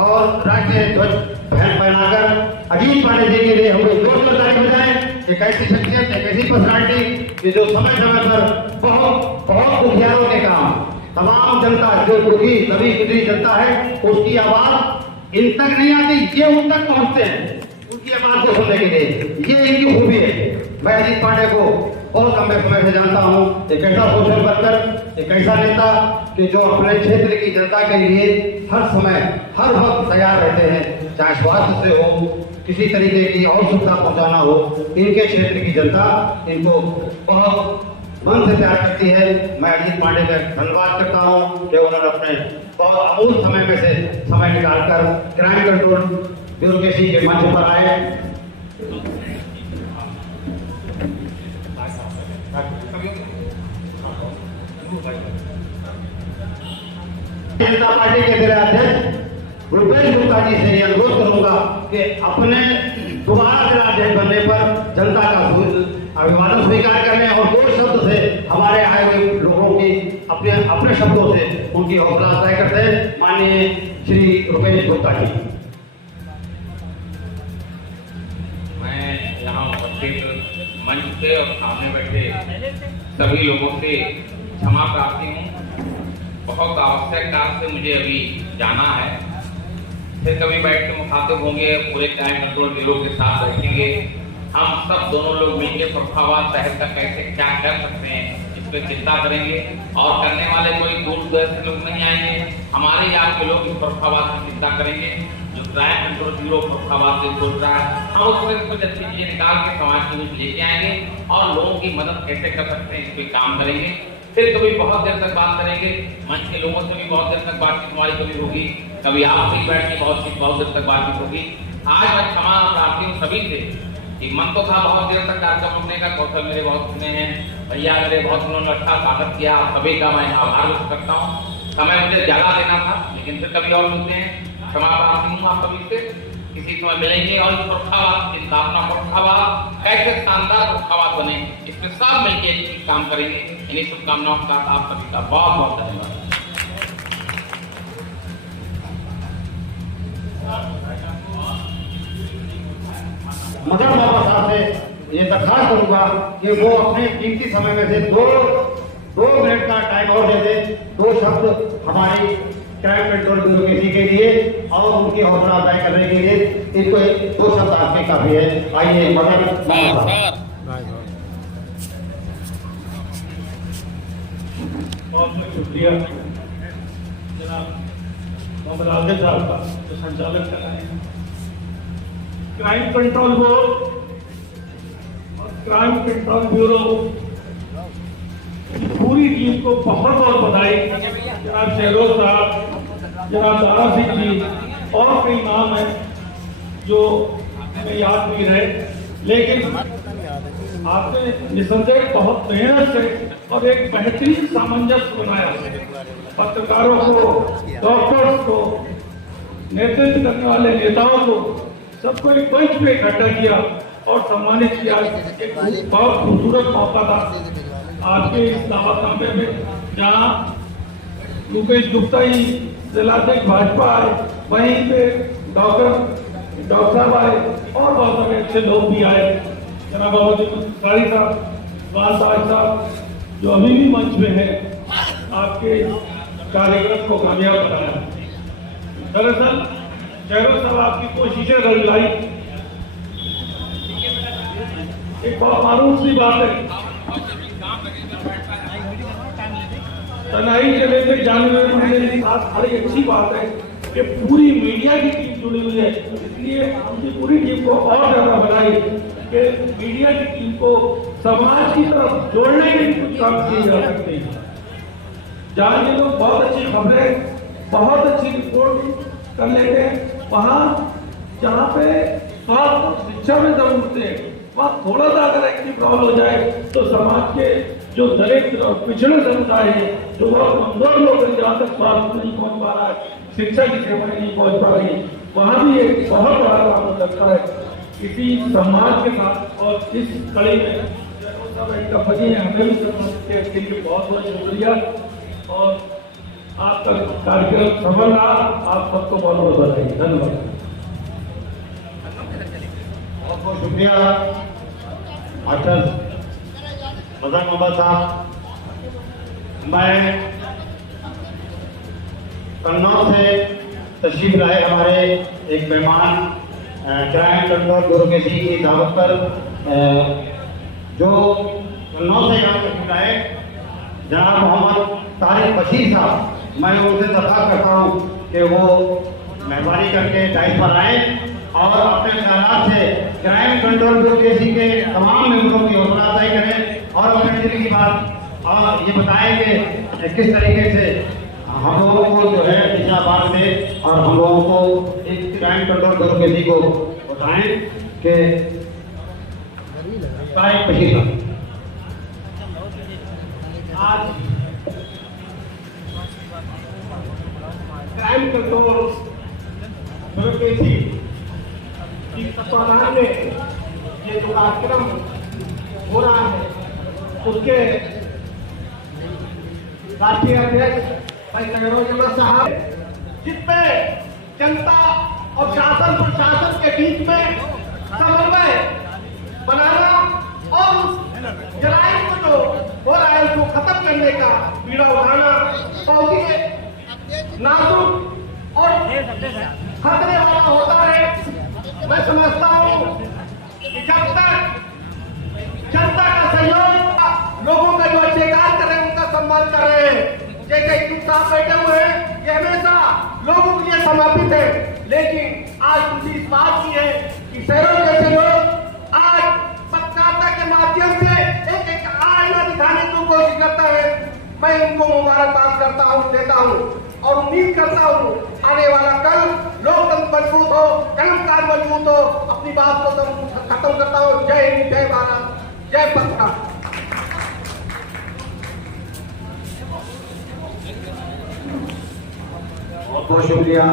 और राष्ट्रीय ध्वज पहनाकर। अजीत पांडे जी के लिए हम लोग जोरदार ताली बजाएं। एक ऐसी शख्सियत, एक ऐसी पर्सनालिटी कि जो समय समय पर बहुत दुखियारों के काम, तमाम जनता जो दुखी दबी कुचली जनता है, उसकी आवाज इन तक नहीं आती, ये उन तक पहुंचते हैं उनकी आवाज को सुनने के लिए। ये इनकी खूबी है। मैं अजीत पांडे को बहुत लंबे समय से जानता हूँ। एक ऐसा सोशल वर्कर, एक ऐसा नेता कि जो अपने क्षेत्र की जनता के लिए हर समय हर वक्त तैयार रहते हैं, चाहे स्वास्थ्य से हो, किसी तरीके की और सुविधा पहुंचाना हो। इनके क्षेत्र की जनता इनको बहुत मन से प्यार करती है। मैं अजीत पांडे का धन्यवाद करता हूँ कि उन्होंने अपने बहुत अमूल्य समय में से समय निकालकर क्राइम कंट्रोल ब्यूरोक्रेसी के मंच पर आए। जनता पार्टी के जिलाध्यक्ष रुपेश गुप्ता जी से यह अनुरोध करूंगा कि अपने दोबारा जिलाध्यक्ष बनने पर जनता का अभिवादन स्वीकार करने और दो शब्द से हमारे आए हुए लोगों की अपने शब्दों से उनकी हौसला अफजाई करते हैं। माननीय श्री रुपेश गुप्ता जी। मैं यहाँ उपस्थित मंच से और सामने बैठे सभी लोगों से क्षमा प्रार्थी हूँ। बहुत आवश्यक काम से मुझे अभी जाना है, फिर कभी बैठ के मुखातिब होंगे, पूरे क्राइम कंट्रोल ब्यूरो के साथ बैठेंगे, हम सब दोनों लोग मिलकर फरुखाबाद शहर का कैसे क्या कर सकते हैं इस पर चिंता करेंगे। और करने वाले कोई दूर दराज से लोग नहीं आएंगे, हमारे यहाँ के लोग इस फरुखाबाद की चिंता करेंगे। जो क्राइम कंट्रोल ब्यूरो फरुखाबाद से सोच रहा है, हम उसमें कुछ अच्छी चीजें निकाल के समाज के बीच लेके आएंगे और लोगों की मदद कैसे कर सकते हैं इस पर काम करेंगे। फिर कभी बहुत देर तक बात करेंगे, मंच के लोगों से भी बहुत देर तक बातचीत हमारी कभी होगी, कभी आपसे ही बैठ के बहुत देर तक बातचीत होगी। आज मैं क्षमा प्रार्थी हूँ सभी से कि मन तो था बहुत देर तक कार्यक्रम रुकने का, कौशल मेरे बहुत सुने हैं, भैया मेरे बहुत उन्होंने अच्छा स्वागत किया, सभी का मैं आभार व्यक्त करता हूँ। समय मुझे ज्यादा देना था लेकिन फिर कभी और मिलते हैं। क्षमा प्रार्थी हूँ आप सभी से, किसी समय मिलेंगे और फरुखाबाद की स्थापना, फरुखाबाद कैसे शानदार फरुखाबाद बने, इसमें सब मिलकर काम करेंगे। इन्हीं शुभकामनाओं के साथ आप सभी का बहुत बहुत धन्यवाद। मदन बाबा साहब से ये दरखास्त करूंगा कि वो अपने कीमती समय में से दो मिनट का टाइम और दे दे, दो शब्द हमारी क्राइम कंट्रोल ब्यूरोक्रेसी के लिए और उनकी हौसला अफजाई करने के लिए इनको दो शब्द आपके काफी है। आइए मदन बाबा साहब। बहुत शुक्रिया जनाब मोहम्मद आदिल साहब का जो संचालन कर रहे हैं। क्राइम कंट्रोल बोर्ड और क्राइम कंट्रोल ब्यूरो पूरी टीम को बहुत बहुत बधाई। जनाब शहरोज साहब, जनाब दारा सिंह जी और कई नाम हैं जो हमें याद नहीं रहे, लेकिन आपने निसंदेह बहुत मेहनत से और एक बेहतरीन सामंजस्य बनाया। पत्रकारों को, डॉक्टर्स को, नेतृत्व करने वाले नेताओं को, सबको एक मंच पे इकट्ठा किया और सम्मानित किया। एक बहुत खूबसूरत मौका था आपके इस दावतनामे में, जहाँ रुपेश गुप्ता ही जिलाध्यक्ष भाजपा आए, वहीं पे डॉक्टर साहब आए और बहुत सारे अच्छे लोग भी आए। जनाब सारी साहब, वालताज साहब जो अभी भी मंच में है, आपके कार्यक्रम को कामयाब बनाया। दरअसल शहरों साहब आपकी कोशिशें रंगलाई एक बहुत मारूफ सी बात है। तनाई से लेकर जाने के साथ बड़ी अच्छी बात है कि पूरी मीडिया की टीम जुड़ी हुई है, इसलिए उनकी पूरी टीम को और ज्यादा बधाई कि मीडिया की टीम को समाज की तरफ जोड़ने के लिए कुछ काम किए जा सकते हैं। जहाँ ये लोग बहुत अच्छी खबरें, बहुत अच्छी रिपोर्ट कर लेते हैं, वहाँ जहाँ पे स्वास्थ्य शिक्षा में जरूरत है, वहाँ थोड़ा सा अगर एक्टिव रोल हो जाए तो समाज के जो दलित और पिछड़े समुदाय है, जो बहुत कमजोर लोग हैं, जहाँ तक स्वास्थ्य नहीं पहुँच पा रहा है, शिक्षा की सेवाएं नहीं पहुँच पा रही, वहाँ भी एक बहुत बड़ा काम हो सकता है। इसी समाज के साथ और इस कड़ी में इनका फजी है, हमें भी सम्मानित किया, इसके लिए बहुत बहुत शुक्रिया और आपका कार्यक्रम सफल रहा। आप सबको बहुत बहुत बधाई। धन्यवाद। बहुत बहुत शुक्रिया डॉक्टर मदन मोहम्मद साहब। मैं कन्नौज से तशरीफ लाए हमारे एक मेहमान क्राइम कंट्रोल ब्यूरोक्रेसी की दावत पर जो कन्नौज से यहाँ तशरीफ लाए जनाब मोहम्मद तारिक बशीर साहब, मैं उनसे दरख्वास्त करता हूँ कि वो मेहरबानी करके डाइस पर आए और अपने ख्यालात से क्राइम कंट्रोल ब्यूरोक्रेसी के तमाम मेंबरों की हौसला अफजाई करें और अपने दिल की बात और ये बताएं कि किस तरीके से हम लोगों को जो है इस्लामाबाद में और हम लोगों को एक क्राइम कंट्रोल ब्यूरोक्रेसी को बताएं कि तारिक बशीर साहब आज क्राइम कंट्रोल ब्यूरोक्रेसी की तत्वाधान में ये जो कार्यक्रम हो रहा है उसके राष्ट्रीय अध्यक्ष भाई शहरोज अहमद साहब, जिसपे जनता और शासन प्रशासन के बीच में समन्वय बनाना और उस जराइम को जो हो रहा है उसको खत्म करने का बीड़ा उठाना बहुत ही नाजुक और खतरे वाला होता है। मैं समझता हूँ कि जब तक जनता का सहयोग, लोगों का जो अधिकार कर रहे हैं उनका सम्मान कर रहे हैं, जैसे तुम साहब बैठे हुए हैं, ये हमेशा लोगों के लिए समर्पित है। लेकिन आज खुशी इस बात की है कि शहरों जैसे लोग आज पत्रकारिता के माध्यम से एक एक आईना दिखाने की कोशिश करता है। मैं उनको मुबारकबाद करता हूँ, देता हूँ और उम्मीद करता हूँ आने वाला कल लोकतंत्र मजबूत हो, कलमकार मजबूत हो। अपनी बात को खत्म करता हूँ। जय हिंद, जय भारत, जय पत्रकार। बहुत बहुत शुक्रिया।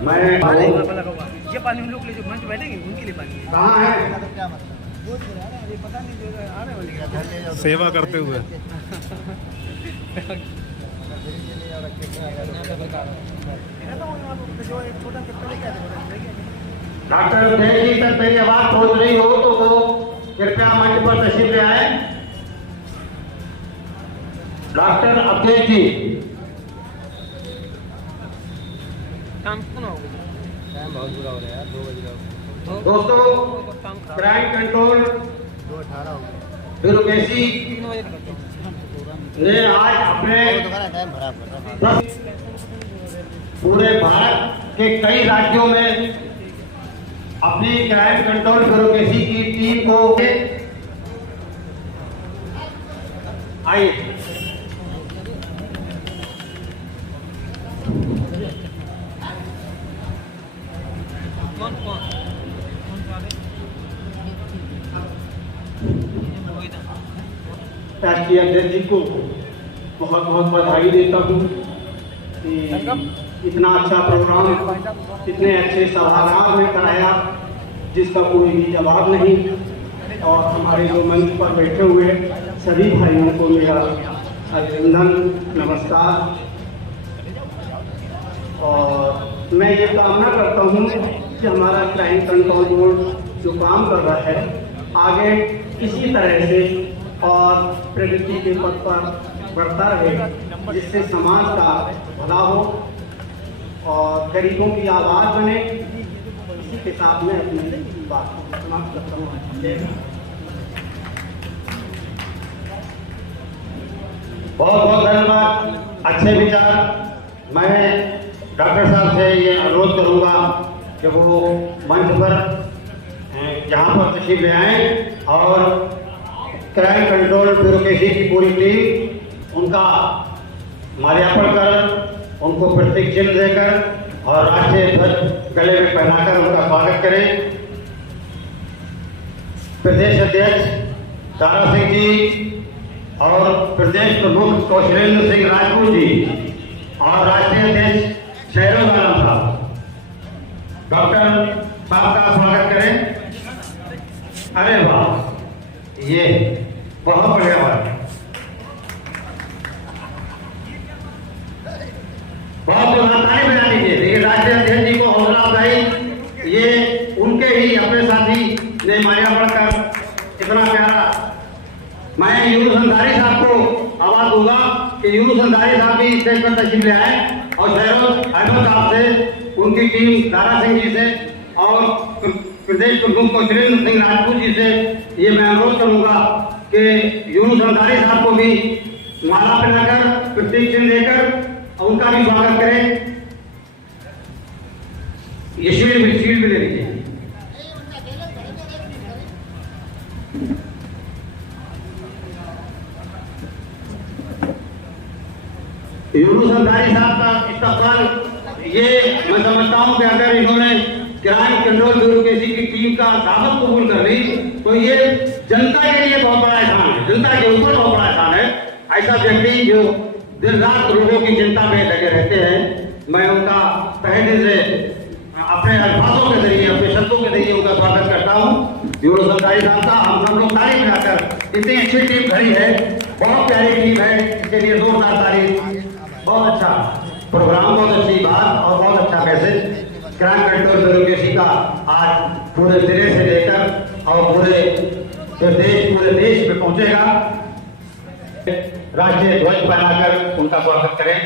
मैं ये पानी हम लोग ले जो मंच बैठेंगे उनके लिए पानी कहाँ है सेवा करते हुए डॉक्टर जय जी तक मेरी आवाज पहुंच रही हो तो वो कृपया मंच पर तशरीफ ले आए। डॉक्टर अवधेश जी, काम क्यों हो गया? टाइम बहुत बुरा हो रहा है यार, 2 बज रहा। दोस्तों, क्राइम कंट्रोल ब्यूरोक्रेसी ने आज अपने पूरे भारत के कई राज्यों में अपनी क्राइम कंट्रोल ब्यूरोक्रेसी की टीम को आई राष्ट्रीय अध्यक्ष जी को बहुत बहुत बधाई देता हूँ कि इतना अच्छा प्रोग्राम इतने अच्छे सभागार में कराया जिसका कोई भी जवाब नहीं। और हमारे जो मंच पर बैठे हुए सभी भाइयों को मेरा अभिनंदन, नमस्कार। और मैं ये कामना करता हूँ कि हमारा क्राइम कंट्रोल बोर्ड जो काम कर रहा है आगे इसी तरह से और प्रगति के पथ पर बढ़ता रहे, जिससे समाज का भला हो और गरीबों की आवाज़ बने। इसी के साथ में अपनी बात समाप्त करता हूँ। बहुत बहुत धन्यवाद, अच्छे विचार। मैं डॉक्टर साहब से ये अनुरोध करूँगा कि वो मंच पर यहाँ पर तशरीफ ले आएँ और क्राइम कंट्रोल ब्यूरोक्रेसी की पूरी टीम उनका माल्यार्पण कर, उनको प्रतीक चिन्ह देकर और राष्ट्रीय ध्वज गले में पहनाकर उनका स्वागत करें। प्रदेश अध्यक्ष तारा सिंह जी और प्रदेश प्रमुख कौशलेंद्र सिंह राजपूत जी और राष्ट्रीय अध्यक्ष शहरोज आलम साहब, डॉक्टर साहब का स्वागत करें। अरे वाह, ये बहुत बढ़िया बात है। बहुत ताली बजा लीजिए। देखिए राष्ट्रीय अध्यक्ष जी को हौसला अफजाई ये उनके ही अपने साथी ने माया पढ़कर इतना प्यारा। मैं यूनुस अंसारी साहब को आवाज दूंगा कि यूनुस अंसारी साहब भी स्टेज पर तशरीफ ले आए और शहरोज अहमद साहब से, उनकी टीम तारा सिंह जी से और प्रदेश प्रमुख कौशलेंद्र सिंह राजपूत जी से ये मैं अनुरोध करूंगा कि यूनुस अंसारी साहब को भी माला पहनाकर प्रतीक चिन्ह देकर उनका भी स्वागत करें। ये शील्ड भी ले लीजिए। यूनुस अंसारी साहब का इस्तेमाल ये मैं समझता हूं कि अगर इन्होंने क्राइम कंट्रोल ब्यूरोक्रेसी की टीम का दावत कबूल कर ली तो ये जनता के लिए बहुत बड़ा एहसान है, जनता के ऊपर बहुत बड़ा एहसान है। ऐसा व्यक्ति जो दिन रात लोगों की चिंता में लगे रहते हैं, मैं उनका तहे दिल से अपने अल्फाजों के जरिए, अपने शब्दों के जरिए उनका स्वागत करता हूँ। यूनुस अंसारी साहब का हम सब लोग तारीफ मिलाकर, इतनी अच्छी टीम खड़ी है, बहुत प्यारी टीम है, इसके लिए जोरदार तारीफ। बहुत अच्छा प्रोग्राम, बहुत अच्छी बात और बहुत अच्छा मैसेज क्राइम कंट्रोल ब्यूरोक्रेसी का आज पूरे जिले से लेकर और पूरे देश में पहुंचेगा। राष्ट्रीय ध्वज फहराकर उनका स्वागत करें।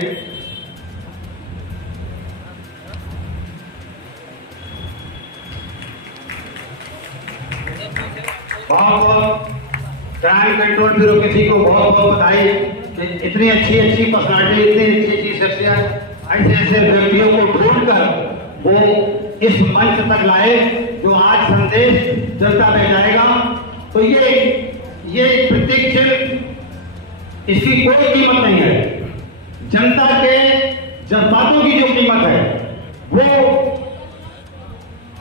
बहुत क्राइम कंट्रोल ब्यूरोक्रेसी को बहुत बहुत बधाई। इतनी अच्छी पर्सनालिटी, इतनी अच्छी शख्सियत, ऐसे व्यक्तियों को ढूंढकर वो इस मंच तक लाए जो आज संदेश जनता में जाएगा। तो ये प्रतीक चिन्ह, इसकी कोई कीमत नहीं है। जनता के जज्बातों की जो कीमत है वो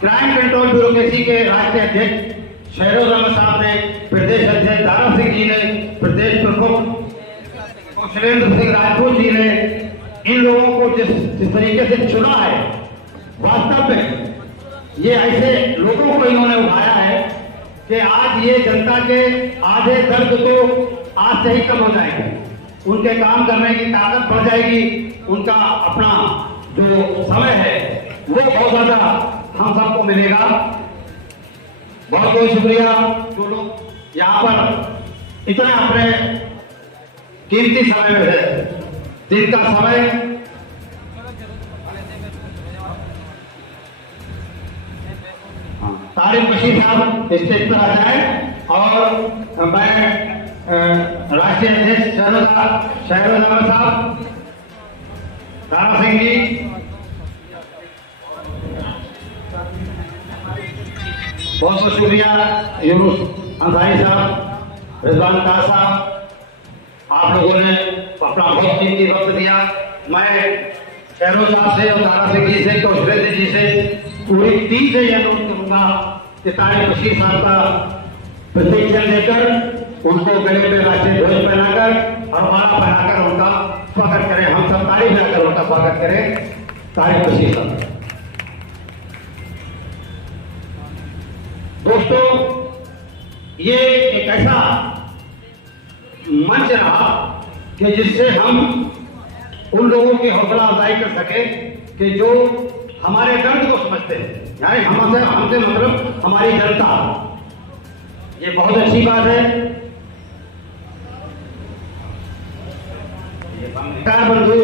क्राइम कंट्रोल ब्यूरोक्रेसी के राष्ट्रीय अध्यक्ष शहरोज आलम साहब ने, प्रदेश अध्यक्ष तारा सिंह जी ने, प्रदेश प्रमुख कौशलेंद्र सिंह राजपूत जी ने इन लोगों को जिस तरीके से चुना है, वास्तव में ये ऐसे लोगों को इन्होंने उठाया है कि आज ये जनता के आधे दर्द तो आज से ही कम हो जाएगा, उनके काम करने की ताकत बढ़ जाएगी, उनका अपना जो समय है वो बहुत ज्यादा हम सबको मिलेगा। बहुत बहुत शुक्रिया जो लोग यहाँ पर इतना अपने कीमती समय में है, दिन का समय तारिक बशीर साहब स्टेज पर आ जाए और मैं राष्ट्रीय अध्यक्ष शहरोज आलम साहब, तारा सिंह जी, बहुत बहुत शुक्रिया यूनुस अंसारी साहब, रिजवान खान साहब, आप लोगों ने अपना बहुत कीमती वक्त दिया। मैं शहरोज साहब से और तारा सिंह जी से, कौशलेंद्र जी से, पूरी टीम से यह अनुरोध करूंगा कि तारिक बशीर साहब का प्रतीक चिन्ह देकर उनको गले में राष्ट्रीय ध्वज पहनाकर और माला पहनाकर उनका स्वागत करें। हम सब तारीफ लगाकर उनका स्वागत करें। तारिक बशीर साहब। दोस्तों, ये एक ऐसा मंच रहा कि जिससे हम उन लोगों की हौसला अफजाई कर सके कि जो हमारे दर्द को समझते हैं, यानी हमसे मतलब हमारी जनता। ये बहुत अच्छी बात है। बंधु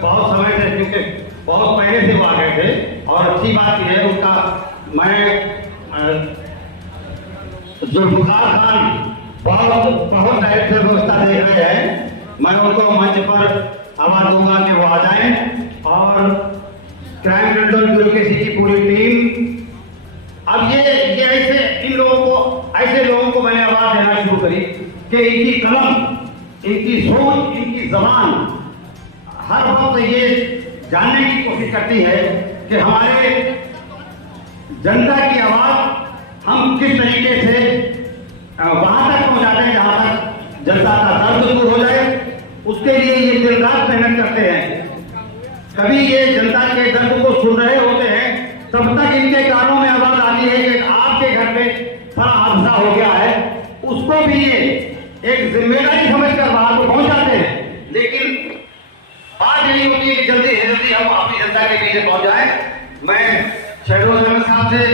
बहुत समय से, क्योंकि बहुत पहले से वो आ गए थे और अच्छी बात यह है उनका, मैं जुल्फकार खान बहुत टाइप से व्यवस्था देख रहे हैं, मैं उनको मंच पर आवाज दूंगा कि वो आ जाएं और क्राइम कंट्रोल ब्यूरोक्रेसी की पूरी टीम। अब ये ऐसे ऐसे लोगों को मैंने आवाज देना शुरू करी कि इनकी कलम, इनकी सोच, इनकी जबान हर वक्त ये जानने की कोशिश करती है कि हमारे जनता की आवाज हम किस तरीके से वहां तक पहुंचाते हैं जहां तक जनता का दर्द दूर हो जाए। उसके लिए ये दिन रात मेहनत करते हैं। कभी ये जनता के दर्द को सुन रहे होते हैं, तब तक इनके कानों में आवाज आती है कि आपके घर में बड़ा हादसा हो गया है। उसको भी ये एक जिम्मेदारी समझकर वहां को पहुंचाते हैं। लेकिन बात यही होती है कि जल्दी से जल्दी हम अपनी जनता के बीच पहुंच जाए। मैं शहरोज अहमद साहब से,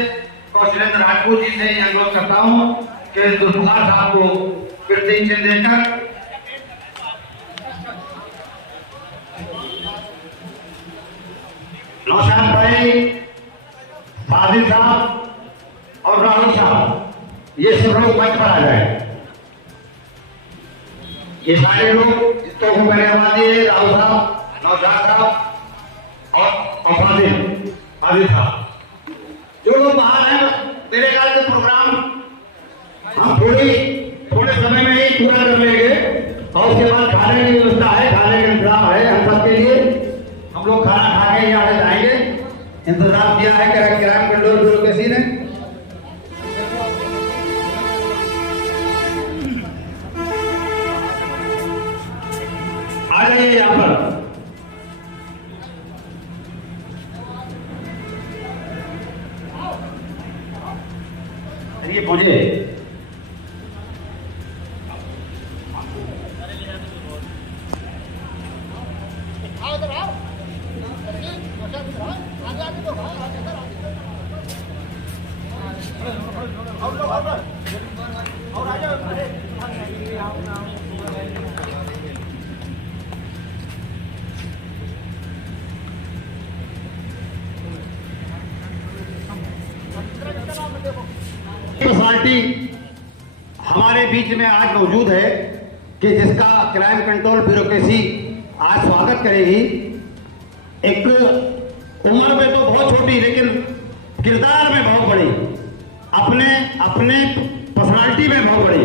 कौशलेंद्र राजपूत जी से अनुरोध करता हूं कि जुल्फकार साहब को कीर्ति चिन्ह देकर नौशाद भाई, फाजिल साहब और राहुल साहब, ये सब लोग मंच पर आ जाए। ये सारे लोग जितने को मैंने आवाज दी है, राहुल साहब, नौशाद साहब और फाजिल साहब, जो लोग बाहर हैं, मेरे ख्याल से प्रोग्राम हम थोड़े समय में ही पूरा कर लेंगे। और उसके बाद खाने की व्यवस्था है, खाने का इंतजाम है हम सबके लिए। हम लोग खाना खा के यहाँ से जाएंगे। इंतजाम किया है क्राइम कंट्रोल ब्यूरो किसी ने। आ जाइए यहाँ पर। ये पहुंचे। पर्सनालिटी हमारे बीच में आज मौजूद है कि जिसका क्राइम कंट्रोल ब्यूरोक्रेसी आज स्वागत करेगी। एक उम्र में तो बहुत छोटी, लेकिन किरदार में बहुत बड़ी, अपने पर्सनालिटी में बहुत बड़ी।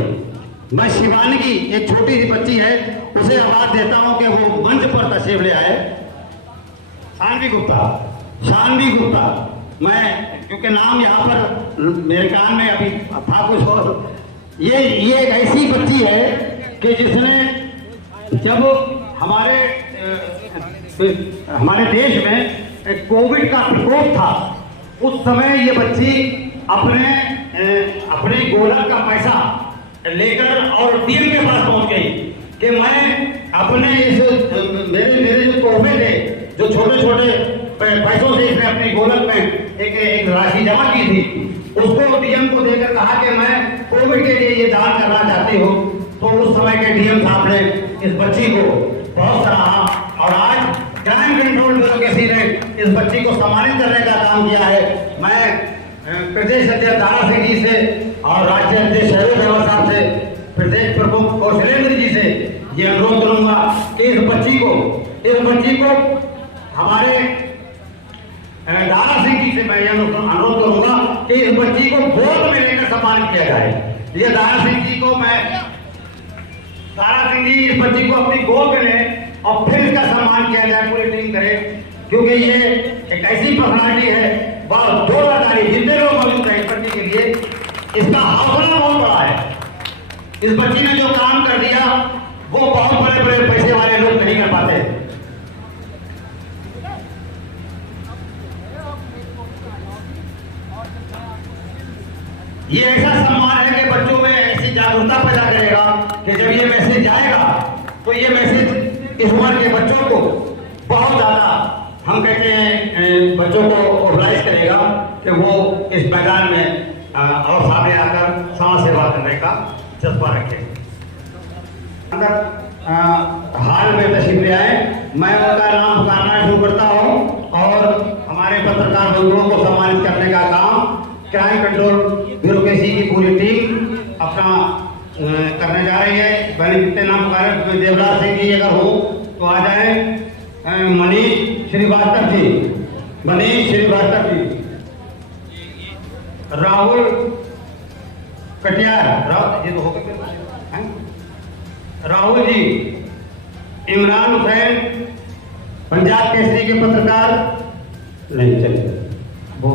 मैं शिवानगी, एक छोटी सी बच्ची है, उसे आवाज देता हूं कि वो मंच पर तशरीफ ले आए। शानवी गुप्ता, मैं क्योंकि नाम यहाँ पर मेरे कान में अभी था कुछ और। ये एक ऐसी बच्ची है कि जिसने जब हमारे देश में कोविड का प्रकोप था, उस समय ये बच्ची अपने गोलक का पैसा लेकर और डीएम के पास पहुंच गई कि मैं अपने मेरे जो तोहफे थे, जो छोटे छोटे पैसों से इसने अपनी गोलक में एक राशि जमा की थी, उसको डीएम को देकर कहा कि मैं कोविड के लिए ये दान करना चाहती हूँ। तो उस समय के डीएम साहब ने इस बच्ची को बहुत सराहा और आज क्राइम कंट्रोल ब्यूरोक्रेसी ने इस बच्ची को सम्मानित करने का काम किया है। मैं प्रदेश अध्यक्ष दारा सिंह जी से और राज्य अध्यक्ष शहरोज अहमद साहब से, प्रदेश प्रमुख कौशलेंद्र जी से ये अनुरोध करूंगा कि इस बच्ची को हमारे दारा सिंह जी से मैं अनुरोध करूंगा कि इस बच्ची को गोद में लेकर सम्मानित किया जाए। ये दारा सिंह जी इस बच्ची को अपनी गोद में लें और फिर इसका सम्मान किया जाए, पूरी टीम करे, क्योंकि ये एक ऐसी पर्सनालिटी है। बहुत जोरदारी जितने लोग मौजूद हैं इस बच्ची के लिए, इसका हौसला बहुत बड़ा है। इस बच्ची ने जो काम कर दिया वो बहुत बड़े बड़े पैसे वाले लोग नहीं कर पाते। ये ऐसा सम्मान है कि बच्चों में ऐसी जागरूकता पैदा करेगा कि जब ये मैसेज जाएगा तो ये मैसेज इस उम्र के बच्चों को बहुत ज्यादा, हम कहते हैं, बच्चों को ऑर्गेनाइज करेगा कि वो इस मैदान में और सामने आकर समाज सेवा करने का जज्बा रखे। अगर हाल में तशरीफ ले आए, मैं उनका नाम पुकारना शुरू करता हूँ और हमारे पत्रकार बंधुओं को सम्मानित करने का काम क्राइम कंट्रोल ब्यूरोक्रेसी की पूरी टीम अपना करने जा रही है। मैंने जितने नाम पुकारे, देवराज सिंह जी अगर हो तो आ जाए। मनीष श्रीवास्तव जी, राहुल कटियार, राहुल जी, इमरान हुसैन, पंजाब केसरी के पत्रकार, नहीं चलिए वो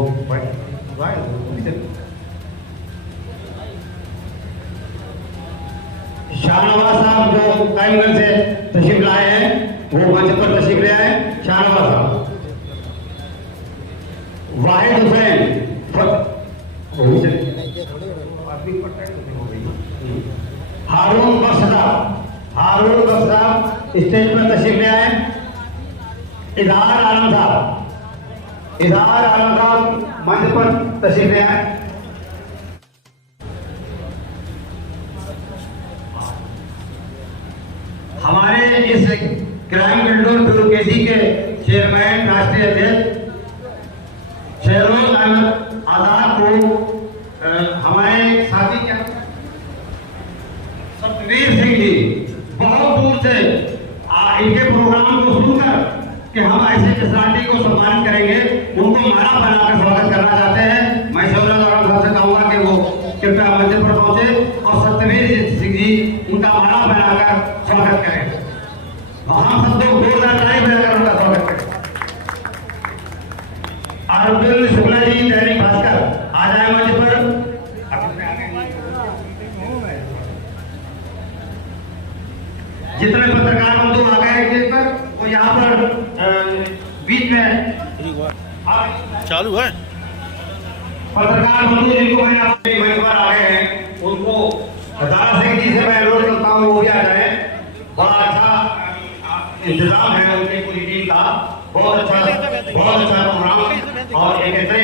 शाहनवाज साहब जो कायमगंज से तशरीफ लाए हैं वो मंच पर तशरीफ ले आए। शाहनवाज साहब, वाहिद हुसैन, हारून बख्श साहब स्टेज पर तशरीफ ले आए। इजहार आलम साहब मंच पर तशरीफ ले आए। हमारे इस क्राइम कंट्रोल ब्यूरोक्रेसी के चेयरमैन राष्ट्रीय अध्यक्ष शहरोज अहमद आजाद को हमारे साथी क्या सतवीर सिंह जी बहुत दूर से इनके प्रोग्राम को सुनकर कि हम ऐसे किसानी को सम्मानित करेंगे, उनको माला बनाकर स्वागत करना चाहते हैं। मैं शौर्य साहब से कहूँगा कि वो कृपया मंच पर पहुंचे और सतवीर सिंह जी उनका माला बनाकर स्वागत करें। हम सब लोग जोरदार ताली बजाकर उनका स्वागत करें। अरविंद शुक्ला जी दैनिक भास्कर आ जाए मंच पर। जितने पत्रकार बंधु आ गए स्टेज पर वो यहाँ पर बीच में चालू है। पत्रकार बंधु जिनको मैंने अपने मंच पर आ गए हैं उनको दारा सिंह जी से मैं अनुरोध करता हूँ वो भी आ जाए। बड़ा अच्छा इंतजाम है उनकी पूरी टीम का, बहुत अच्छा प्रोग्राम और एक ऐसे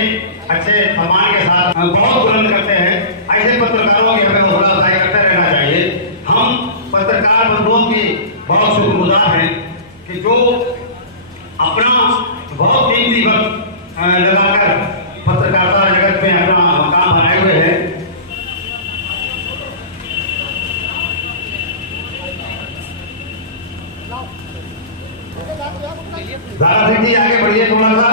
अच्छे सम्मान के साथ बहुत बुलंद करते हैं। ऐसे पत्रकारों की हमें हौसला अफजाई करते रहना चाहिए। हम पत्रकार बंधुओं की बहुत शुक्रगुजार हैं कि जो अपना बहुत कीमती वक्त लगाकर पत्रकारिता जगत में अपना काम बनाए हुए हैं। दारा सिंह जी आगे बढ़िए थोड़ा सा।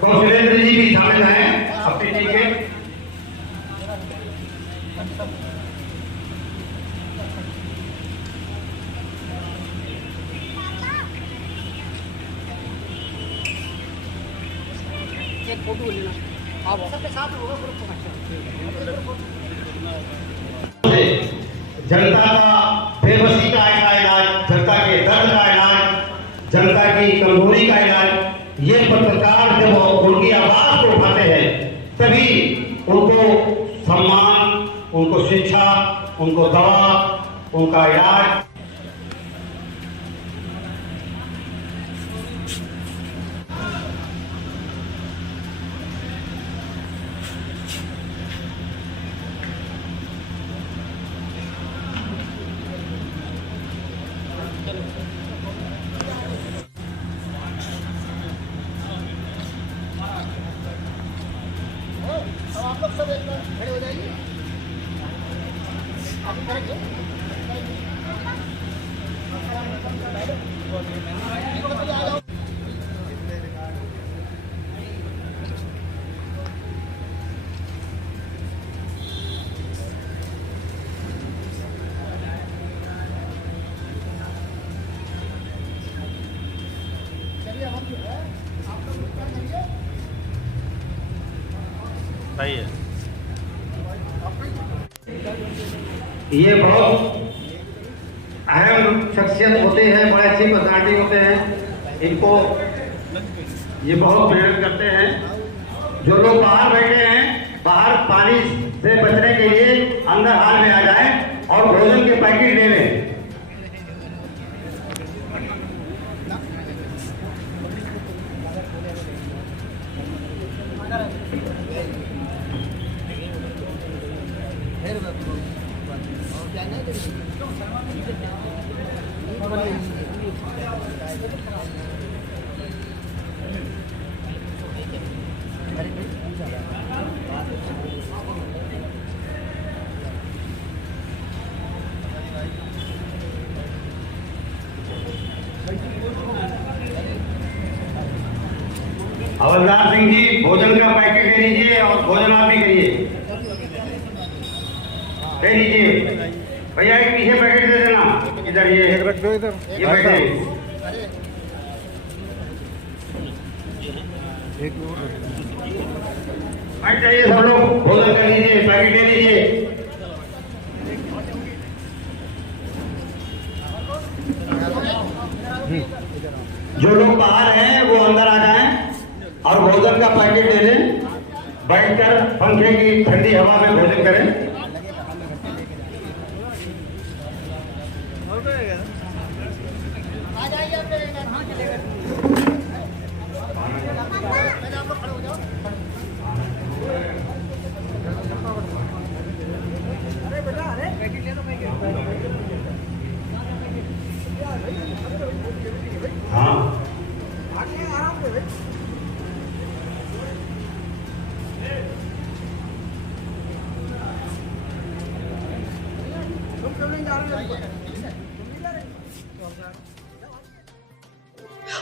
कौशलेंद्र जी भी शामिल हैं अपनी टीम के। फोटो लेना आप सबके साथ होगा जनता का बेबसी का इलाज, जनता के दर्द का इलाज, जनता की कमजोरी का इलाज, ये पत्रकार जब उनकी आवाज को उठाते हैं तभी उनको सम्मान, उनको शिक्षा, उनको दवा, उनका इलाज। आप लोग सब एक बार खड़े हो जाइए। आप करेंगे चलिए हम जो है आप लोग ऊपर करिए। सही है। ये बहुत अहम शख्सियत होते हैं, बड़े अच्छी पर्सनालिटी होते हैं। इनको ये बहुत प्रेरित करते हैं। जो लोग बाहर बैठे हैं, बाहर पानी से बचने के लिए अंदर हाल में आ जाएं और भोजन के पैकेट ले लें। हवलदार सिंह जी भोजन का पैकेट ले लीजिए और भोजन आप भी करिए। ले लीजिए भैया, एक पीछे पैकेट दे देना। इधर ये रख दो इधर। ये पैकेट बैठ जाइए सब लोग, भोजन कर लीजिए, पैकेट ले लीजिए। जो लोग बाहर हैं वो अंदर आ जाएं और भोजन का पैकेट ले लें, बैठकर पंखे की ठंडी हवा में भोजन करें। हाँ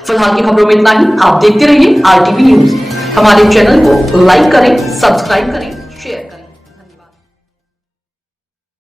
फिलहाल की खबरों में इतना ही। आप देखते रहिए RTV न्यूज। हमारे चैनल को लाइक करें, सब्सक्राइब करें।